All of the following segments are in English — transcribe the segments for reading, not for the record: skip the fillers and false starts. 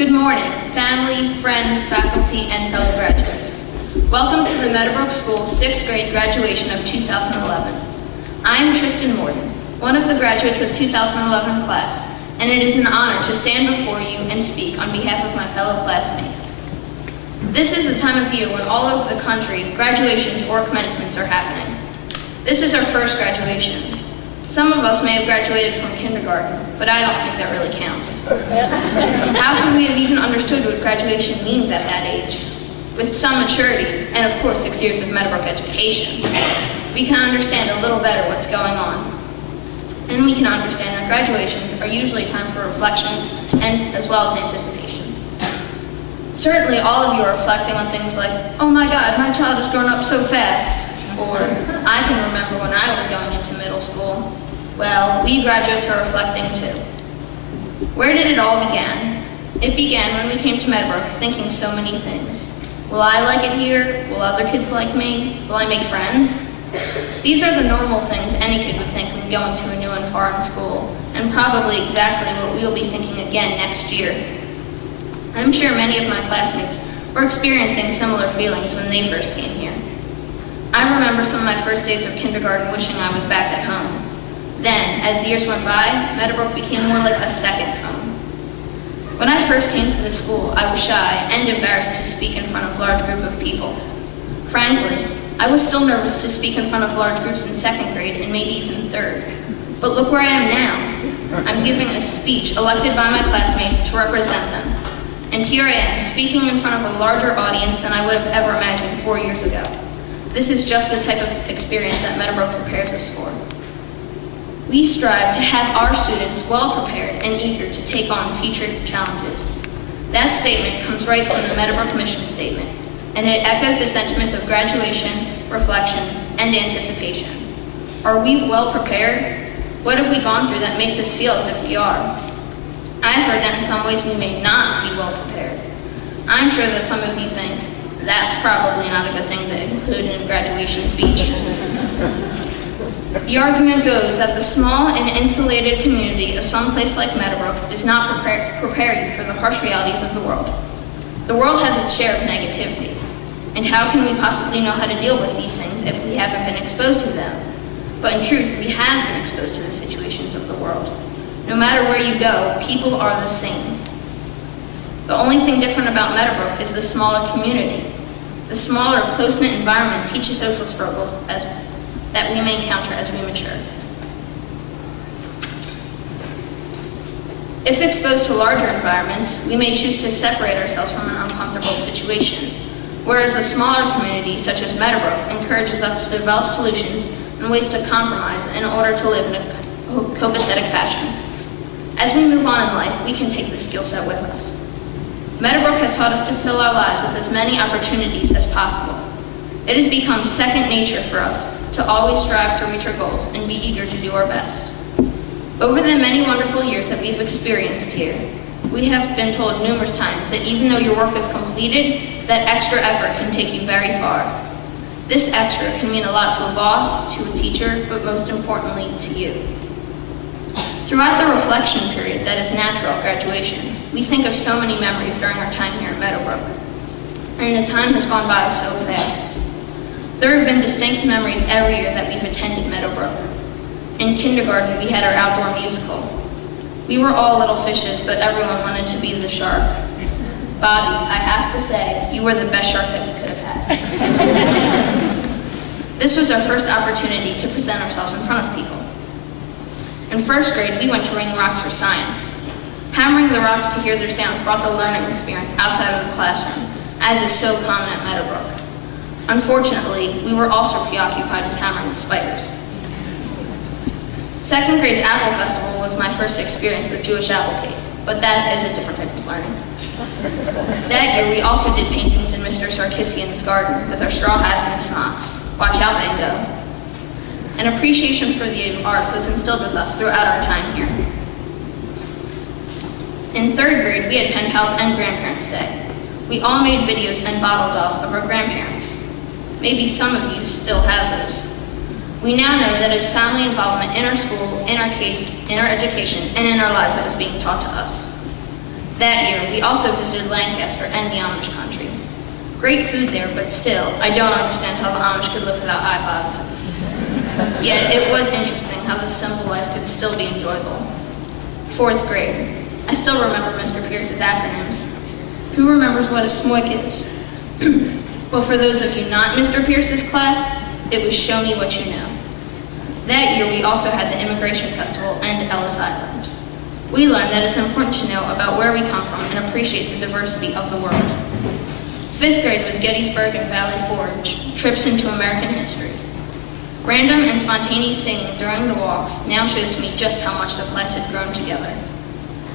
Good morning, family, friends, faculty, and fellow graduates. Welcome to the Meadowbrook School 6th grade graduation of 2011. I am Tristan Morton, one of the graduates of 2011 class, and it is an honor to stand before you and speak on behalf of my fellow classmates. This is the time of year when all over the country, graduations or commencements are happening. This is our first graduation. Some of us may have graduated from kindergarten, but I don't think that really counts. How could we have even understood what graduation means at that age? With some maturity, and of course 6 years of Meadowbrook education, we can understand a little better what's going on. And we can understand that graduations are usually time for reflections and as well as anticipation. Certainly all of you are reflecting on things like, oh my God, my child has grown up so fast, or I can remember when I was going into middle school. Well, we graduates are reflecting too. Where did it all begin? It began when we came to Meadowbrook thinking so many things. Will I like it here? Will other kids like me? Will I make friends? These are the normal things any kid would think when going to a new and foreign school, and probably exactly what we will be thinking again next year. I'm sure many of my classmates were experiencing similar feelings when they first came here. I remember some of my first days of kindergarten wishing I was back at home. Then, as the years went by, Meadowbrook became more like a second home. When I first came to the school, I was shy and embarrassed to speak in front of a large group of people. Frankly, I was still nervous to speak in front of large groups in 2nd grade and maybe even 3rd. But look where I am now. I'm giving a speech elected by my classmates to represent them. And here I am, speaking in front of a larger audience than I would have ever imagined 4 years ago. This is just the type of experience that Meadowbrook prepares us for. We strive to have our students well prepared and eager to take on future challenges. That statement comes right from the Meadowbrook mission statement, and it echoes the sentiments of graduation, reflection, and anticipation. Are we well prepared? What have we gone through that makes us feel as if we are? I've heard that in some ways we may not be well prepared. I'm sure that some of you think, that's probably not a good thing to include in a graduation speech. The argument goes that the small and insulated community of some place like Meadowbrook does not prepare you for the harsh realities of the world. The world has its share of negativity, and how can we possibly know how to deal with these things if we haven't been exposed to them? But in truth, we have been exposed to the situations of the world. No matter where you go, people are the same. The only thing different about Meadowbrook is the smaller community. The smaller, close-knit environment teaches social struggles that we may encounter as we mature. If exposed to larger environments, we may choose to separate ourselves from an uncomfortable situation, whereas a smaller community, such as Meadowbrook, encourages us to develop solutions and ways to compromise in order to live in a copacetic fashion. As we move on in life, we can take the skill set with us. Meadowbrook has taught us to fill our lives with as many opportunities as possible. It has become second nature for us to always strive to reach our goals and be eager to do our best. Over the many wonderful years that we've experienced here, we have been told numerous times that even though your work is completed, that extra effort can take you very far. This extra can mean a lot to a boss, to a teacher, but most importantly, to you. Throughout the reflection period that is natural at graduation, we think of so many memories during our time here at Meadowbrook, and the time has gone by so fast. There have been distinct memories every year that we've attended Meadowbrook. In kindergarten, we had our outdoor musical. We were all little fishes, but everyone wanted to be the shark. Bobby, I have to say, you were the best shark that we could have had. This was our first opportunity to present ourselves in front of people. In 1st grade, we went to ring rocks for science. Hammering the rocks to hear their sounds brought the learning experience outside of the classroom, as is so common at Meadowbrook. Unfortunately, we were also preoccupied with hammering the spiders. 2nd grade's Apple Festival was my first experience with Jewish apple cake, but that is a different type of learning. That year, we also did paintings in Mr. Sarkissian's garden with our straw hats and smocks. Watch out, Van Gogh. An appreciation for the arts was instilled with us throughout our time here. In 3rd grade, we had pen pals and Grandparents' Day. We all made videos and bottle dolls of our grandparents. Maybe some of you still have those. We now know that it's family involvement in our school, in our education, and in our lives that is being taught to us. That year, we also visited Lancaster and the Amish country. Great food there, but still, I don't understand how the Amish could live without iPods. Yet, it was interesting how this simple life could still be enjoyable. 4th grade. I still remember Mr. Pierce's acronyms. Who remembers what a SMOIC is? Well, for those of you not in Mr. Pierce's class, it was Show Me What You Know. That year, we also had the Immigration Festival and Ellis Island. We learned that it's important to know about where we come from and appreciate the diversity of the world. 5th grade was Gettysburg and Valley Forge, trips into American history. Random and spontaneous singing during the walks now shows to me just how much the class had grown together.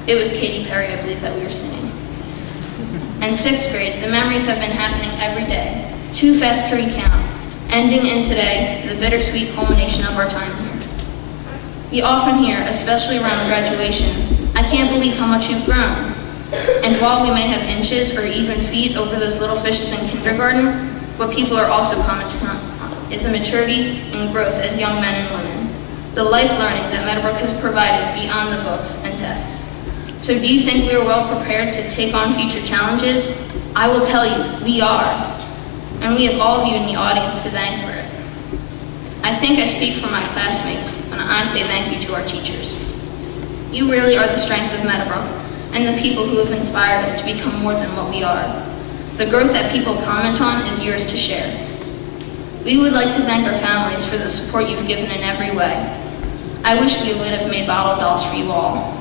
It was Katy Perry, I believe, that we were singing. And 6th grade, the memories have been happening every day, too fast to recount, ending in today, the bittersweet culmination of our time here. We often hear, especially around graduation, I can't believe how much you've grown. And while we may have inches or even feet over those little fishes in kindergarten, what people are also commenting on is the maturity and growth as young men and women, the life learning that Meadowbrook has provided beyond the books and tests. So do you think we are well prepared to take on future challenges? I will tell you, we are. And we have all of you in the audience to thank for it. I think I speak for my classmates when I say thank you to our teachers. You really are the strength of Meadowbrook and the people who have inspired us to become more than what we are. The growth that people comment on is yours to share. We would like to thank our families for the support you've given in every way. I wish we would have made bottle dolls for you all.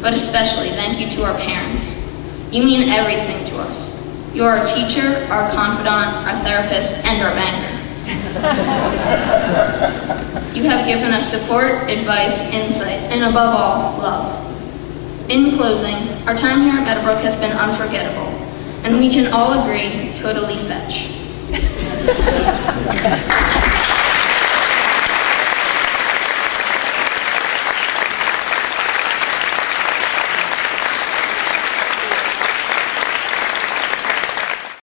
But especially thank you to our parents. You mean everything to us. You are our teacher, our confidant, our therapist, and our banker. You have given us support, advice, insight, and above all, love. In closing, our time here at Meadowbrook has been unforgettable, and we can all agree, totally fetch.